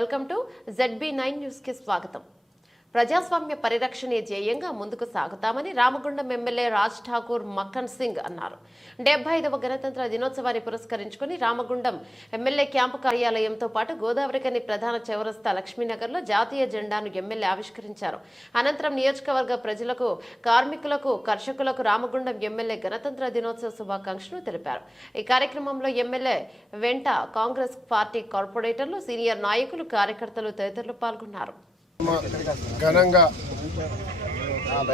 Welcome to ZB nine న్యూస్కి స్వాగతం. ప్రజాస్వామ్య పరిరక్షణే ధ్యేయంగా ముందుకు సాగుతామని రామగుండం ఎమ్మెల్యే రాజ్ ఠాకూర్ మక్కన్ సింగ్ అన్నారు. డెబ్బై ఐదవ గణతంత్ర దినోత్సవాన్ని పురస్కరించుకుని రామగుండం ఎమ్మెల్యే క్యాంపు కార్యాలయంతో పాటు గోదావరికని ప్రధాన చౌరస్తా లక్ష్మీనగర్లో జాతీయ జెండాను ఎమ్మెల్యే ఆవిష్కరించారు. అనంతరం నియోజకవర్గ ప్రజలకు కార్మికులకు కర్షకులకు రామగుండం ఎమ్మెల్యే గణతంత్ర దినోత్సవ శుభాకాంక్షలు తెలిపారు. ఈ కార్యక్రమంలో ఎమ్మెల్యే వెంట కాంగ్రెస్ పార్టీ కార్పొరేటర్లు సీనియర్ నాయకులు కార్యకర్తలు తదితరులు పాల్గొన్నారు. ఘనంగా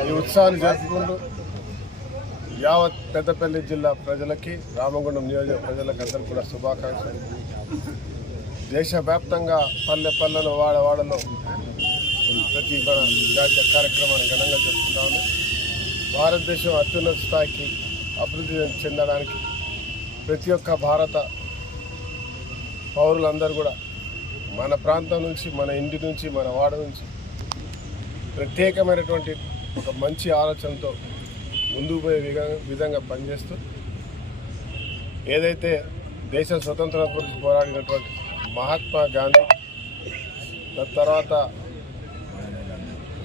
ఈ ఉత్సవాన్ని జరుపుకుంటూ యావత్ పెద్దపల్లి జిల్లా ప్రజలకి రామగుండం నియోజక ప్రజలకు అందరూ కూడా శుభాకాంక్షలు. దేశవ్యాప్తంగా పల్లె పల్లెలో వాడ వాడలో ప్రతి మన జాతీయ కార్యక్రమాన్ని ఘనంగా జరుపుతున్నాము భారతదేశం అత్యున్నత స్థాయికి అభివృద్ధి చెందడానికి ప్రతి ఒక్క భారత పౌరులందరూ కూడా మన ప్రాంతం నుంచి మన ఇంటి నుంచి మన వాడ నుంచి ప్రత్యేకమైనటువంటి ఒక మంచి ఆలోచనతో ముందుకు పోయే విధంగా విధంగా పనిచేస్తూ ఏదైతే దేశ స్వతంత్రం గురించి పోరాడినటువంటి మహాత్మా గాంధీ దాని తర్వాత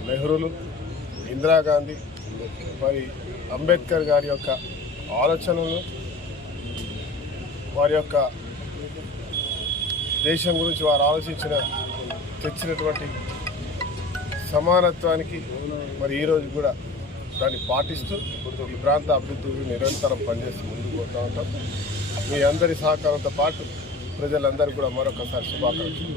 నెహ్రూలు ఇందిరాగాంధీ మరి అంబేద్కర్ గారి యొక్క ఆలోచనలు వారి యొక్క దేశం గురించి వారు ఆలోచించిన తెచ్చినటువంటి సమానత్వానికి మరి ఈరోజు కూడా దాన్ని పాటిస్తూ ఈ ప్రాంత అభివృద్ధికి నిరంతరం పనిచేస్తూ ముందుకు పోతూ ఉంటాం. మీ అందరి సహకారంతో పాటు ప్రజలందరూ కూడా మరొకసారి శుభాకాంక్షలు.